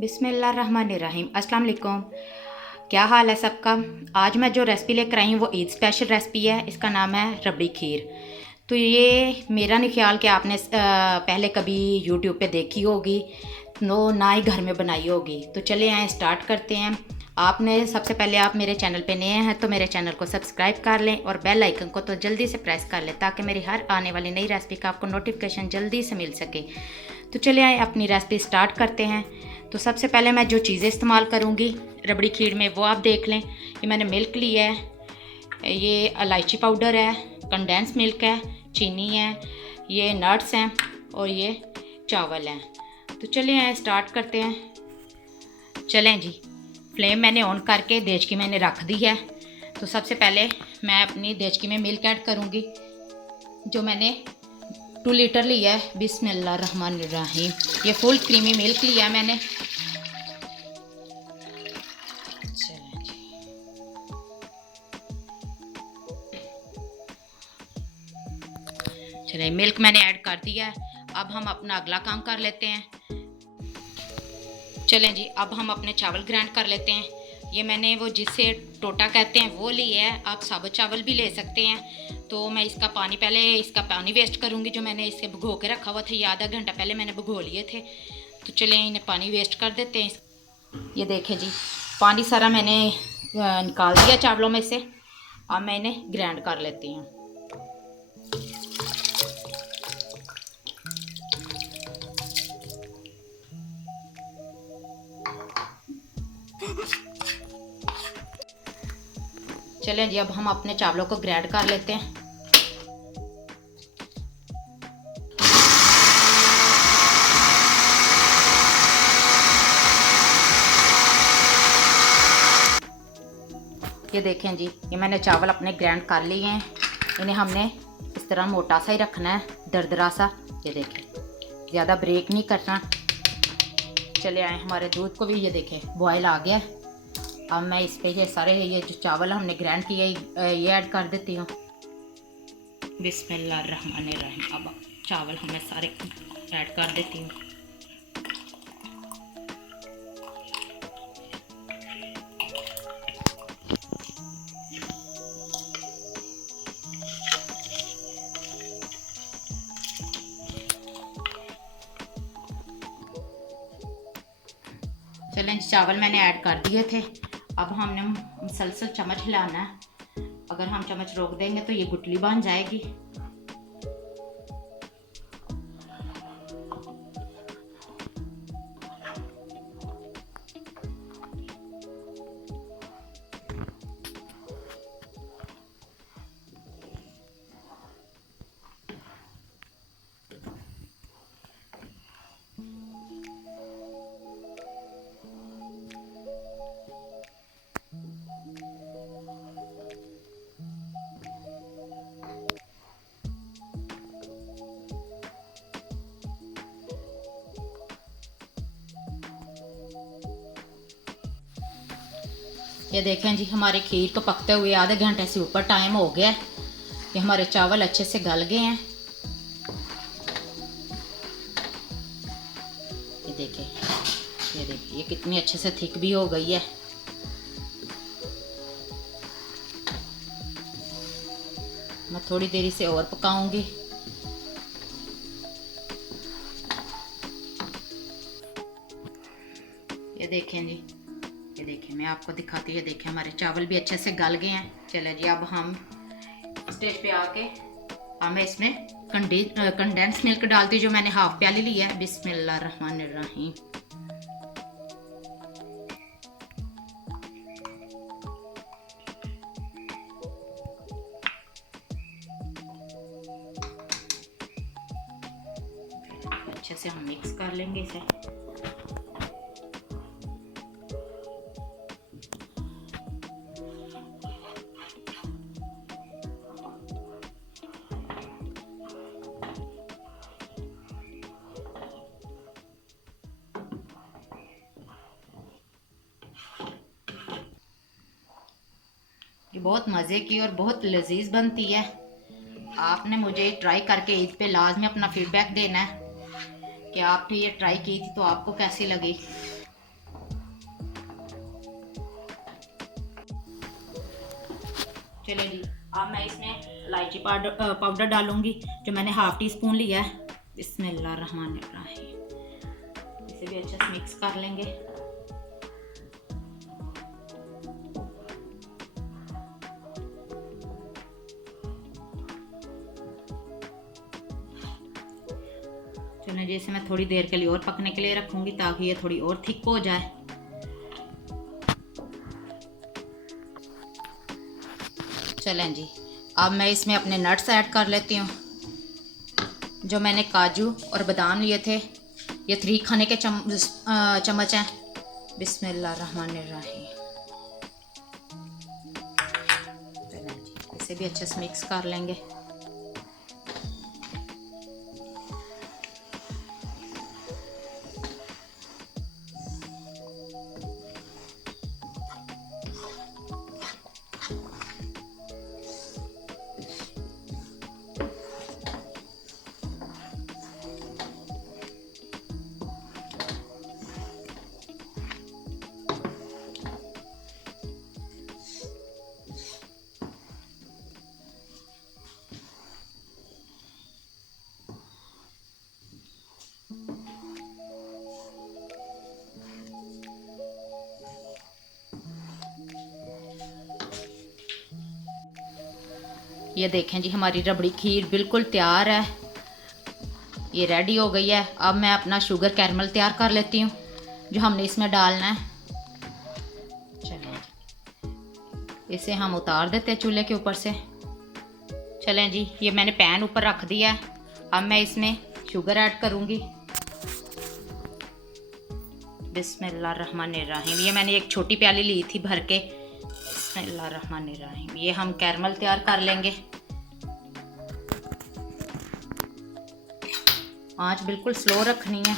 बिस्मिल्लाहिर्रहमानिर्रहीम। अस्सलाम वालेकुम। क्या हाल है सबका। आज मैं जो रेसिपी लेकर आई हूँ वो ईद स्पेशल रेसिपी है। इसका नाम है रबड़ी खीर। तो ये मेरा नहीं ख्याल कि आपने पहले कभी यूट्यूब पे देखी होगी, ना ही घर में बनाई होगी। तो चले आए स्टार्ट करते हैं। आपने सबसे पहले आप मेरे चैनल पे नए हैं तो मेरे चैनल को सब्सक्राइब कर लें और बेल आइकन को तो जल्दी से प्रेस कर लें ताकि मेरी हर आने वाली नई रेसिपी का आपको नोटिफिकेशन जल्दी से मिल सके। तो चले आए अपनी रेसिपी स्टार्ट करते हैं। तो सबसे पहले मैं जो चीज़ें इस्तेमाल करूँगी रबड़ी खीर में वो आप देख लें। ये मैंने मिल्क लिया है, ये इलायची पाउडर है, कंडेंस मिल्क है, चीनी है, ये नट्स हैं और ये चावल हैं। तो चलिए आए स्टार्ट करते हैं। चलें जी, फ्लेम मैंने ऑन करके देचकी मैंने रख दी है। तो सबसे पहले मैं अपनी देचकी में मिल्क ऐड करूँगी जो मैंने 2 लीटर लिया है। बिस्मिल्लाहिर्रहमानिर्रहीम। ये फुल क्रीमी मिल्क लिया मैंने। चलिए मिल्क मैंने ऐड कर दिया है। अब हम अपना अगला काम कर लेते हैं। चलें जी, अब हम अपने चावल ग्राइंड कर लेते हैं। ये मैंने वो जिसे टोटा कहते हैं वो लिया है, आप साबुत चावल भी ले सकते हैं। तो मैं इसका पानी वेस्ट करूँगी जो मैंने इसे भिगो के रखा हुआ था। ये आधा घंटा पहले मैंने भिगो लिए थे। तो चलिए इन्हें पानी वेस्ट कर देते हैं। ये देखें जी, पानी सारा मैंने निकाल दिया चावलों में से। अब मैं इन्हें ग्राइंड कर लेती हूँ। चलें जी, अब हम अपने चावलों को ग्राइंड कर लेते हैं। ये देखें जी, ये मैंने चावल अपने ग्राइंड कर लिए हैं। इन्हें हमने इस तरह मोटा सा ही रखना है, दरदरा सा। ये देखें, ज़्यादा ब्रेक नहीं करना। चले आए हमारे दूध को भी ये देखें बॉयल आ गया है। अब मैं इस पे ये सारे ये जो चावल हमने ग्राइंड किए ये ऐड कर देती हूँ। बिस्मिल्लाहिर्रहमानिर्रहीम। अब चावल हमें सारे ऐड कर देती हूँ। चलें, चावल मैंने ऐड कर दिए थे। अब हमने मुसलसल चम्मच हिलाना है। अगर हम चम्मच रोक देंगे तो ये गुठली बन जाएगी। ये देखें जी, हमारी खीर को पकते हुए आधे घंटे से ऊपर टाइम हो गया है। ये हमारे चावल अच्छे से गल गए हैं। ये देखिए, ये कितनी अच्छे से थिक भी हो गई है। मैं थोड़ी देरी से और पकाऊंगी। ये देखें जी, ये देखें, मैं आपको दिखाती हूँ। ये देखें हमारे चावल भी अच्छे से गल गए हैं। चले जी, अब हम स्टेज पे आके मैं इसमें कंडेंस मिल्क डालती हूँ जो मैंने हाफ प्याली लिया है। बिस्मिल्लाहिर्रहमानिर्रहीम। अच्छे से हम मिक्स कर लेंगे इसे। ये बहुत मज़े की और बहुत लजीज बनती है। आपने मुझे ट्राई करके ईद पे लाजमी अपना फीडबैक देना है कि आपने ये ट्राई की थी तो आपको कैसी लगी। चलिए जी, अब मैं इसमें इलायची पाउडर डालूंगी जो मैंने हाफ टी स्पून लिया है। बिस्मिल्लाहिर्रहमानिर्रहीम। इसे भी अच्छे से मिक्स कर लेंगे। चलिए जी, इसे मैं थोड़ी देर के लिए और पकने के लिए रखूंगी ताकि ये थोड़ी और थिक हो जाए। चलें जी, अब मैं इसमें अपने नट्स ऐड कर लेती हूँ। जो मैंने काजू और बादाम लिए थे, ये 3 खाने के चम्मच हैं। बिस्मिल्लाहिर्रहमानिर्रहीम। चलें जी, इसे भी अच्छे से मिक्स कर लेंगे। ये देखें जी, हमारी रबड़ी खीर बिल्कुल तैयार है। ये रेडी हो गई है। अब मैं अपना शुगर कैरमल तैयार कर लेती हूँ जो हमने इसमें डालना है। चलें, इसे हम उतार देते हैं चूल्हे के ऊपर से। चलें जी, ये मैंने पैन ऊपर रख दिया है। अब मैं इसमें शुगर ऐड करूँगी। बिस्मिल्लाहिर्रहमानिर्रहीम। ये मैंने एक छोटी प्याली ली थी भर के। बिस्मिल्लाहिर्रहमानिर्रहीम। ये हम कैरमल तैयार कर लेंगे। आंच बिल्कुल स्लो रखनी है।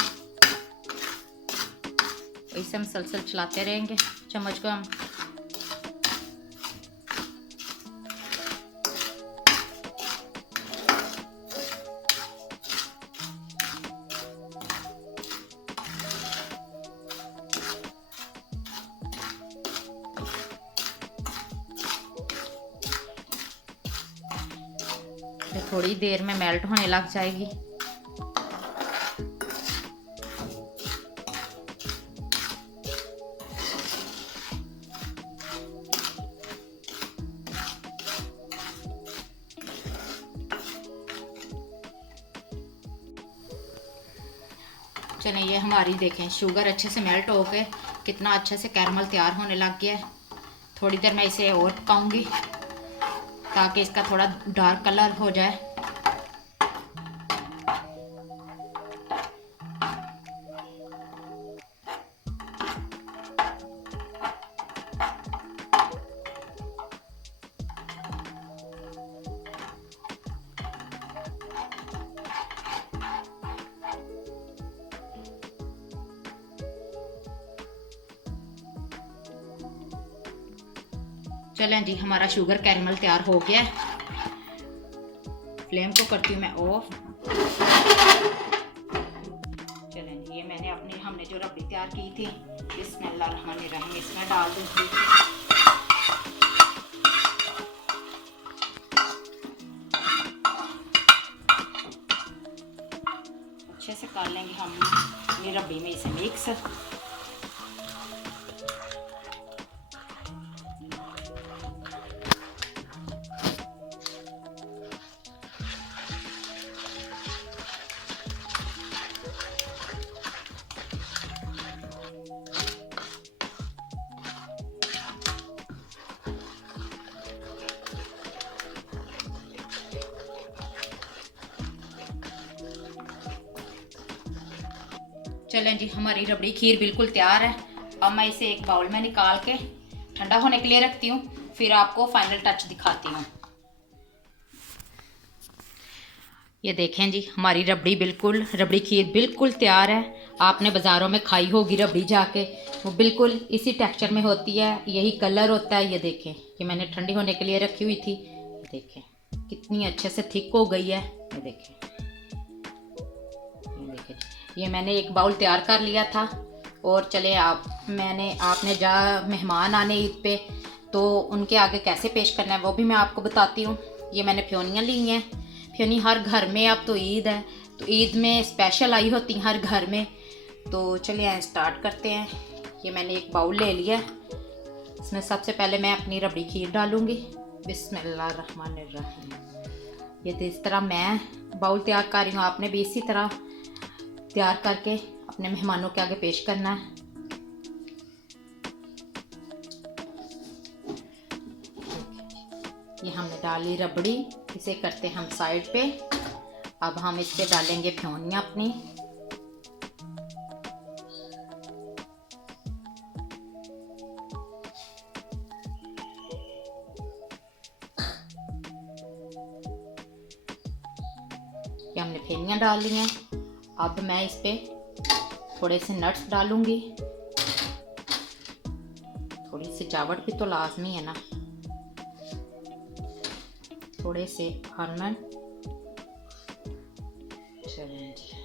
इसे हम सलसल चलाते रहेंगे चम्मच को हम। थोड़ी देर में मेल्ट होने लग जाएगी। चलिए, ये हमारी देखें शुगर अच्छे से मेल्ट हो गए, कितना अच्छे से कैरमल तैयार होने लग गया है। थोड़ी देर मैं इसे और पकाऊंगी ताकि इसका थोड़ा डार्क कलर हो जाए। चलें जी, हमारा शुगर कैरमल तैयार हो गया है। फ्लेम को करती हूँ मैं ऑफ। चलें जी, ये मैंने हमने जो रबड़ी तैयार की थी, बिस्मिल्लाहिर्रहमानिर्रहीम, इसमें डाल दूँगी। अच्छे से कर लेंगे हम ये रबड़ी में इसे मिक्स। चलें जी, हमारी रबड़ी खीर बिल्कुल तैयार है। अब मैं इसे एक बाउल में निकाल के ठंडा होने के लिए रखती हूँ, फिर आपको फाइनल टच दिखाती हूँ। ये देखें जी, हमारी रबड़ी खीर बिल्कुल तैयार है। आपने बाज़ारों में खाई होगी रबड़ी जाके, वो बिल्कुल इसी टेक्सचर में होती है, यही कलर होता है। ये देखें, ये मैंने ठंडी होने के लिए रखी हुई थी। ये देखें कितनी अच्छे से थिक हो गई है। ये देखें, ये मैंने एक बाउल तैयार कर लिया था। और चले आपने जा मेहमान आने ईद पे, तो उनके आगे कैसे पेश करना है वो भी मैं आपको बताती हूँ। ये मैंने फ्योनियाँ ली हैं। फ्योनी हर घर में, अब तो ईद है तो ईद में स्पेशल आई होती हैं हर घर में। तो चलिए स्टार्ट करते हैं। ये मैंने एक बाउल ले लिया है। इसमें सबसे पहले मैं अपनी रबड़ी खीर डालूँगी। बिस्मिल्लाहिर्रहमानिर्रहीम। ये तो इस तरह मैं बाउल तैयार कर रही हूँ, आपने भी इसी तरह तैयार करके अपने मेहमानों के आगे पेश करना है। ये हमने डाली रबड़ी, इसे करते हम साइड पे। अब हम इस पे डालेंगे फ्योनियाँ अपनी। ये हमने फेनियाँ डाल ली हैं। अब मैं इस पे थोड़े से नट्स डालूंगी। थोड़ी सजावट भी तो लाजमी है ना। थोड़े से आलमंड। चलें जी,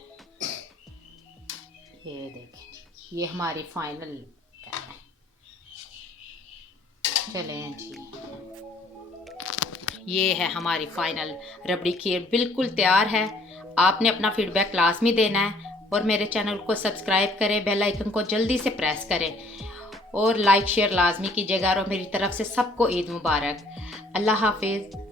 ये देखें, ये हमारी फाइनल है। चलें जी, ये है हमारी फाइनल रबड़ी खीर, बिल्कुल तैयार है। आपने अपना फीडबैक लाजमी देना है और मेरे चैनल को सब्सक्राइब करें, बेल आइकन को जल्दी से प्रेस करें और लाइक शेयर लाजमी कीजिएगा। और मेरी तरफ से सबको ईद मुबारक। अल्लाह हाफिज़।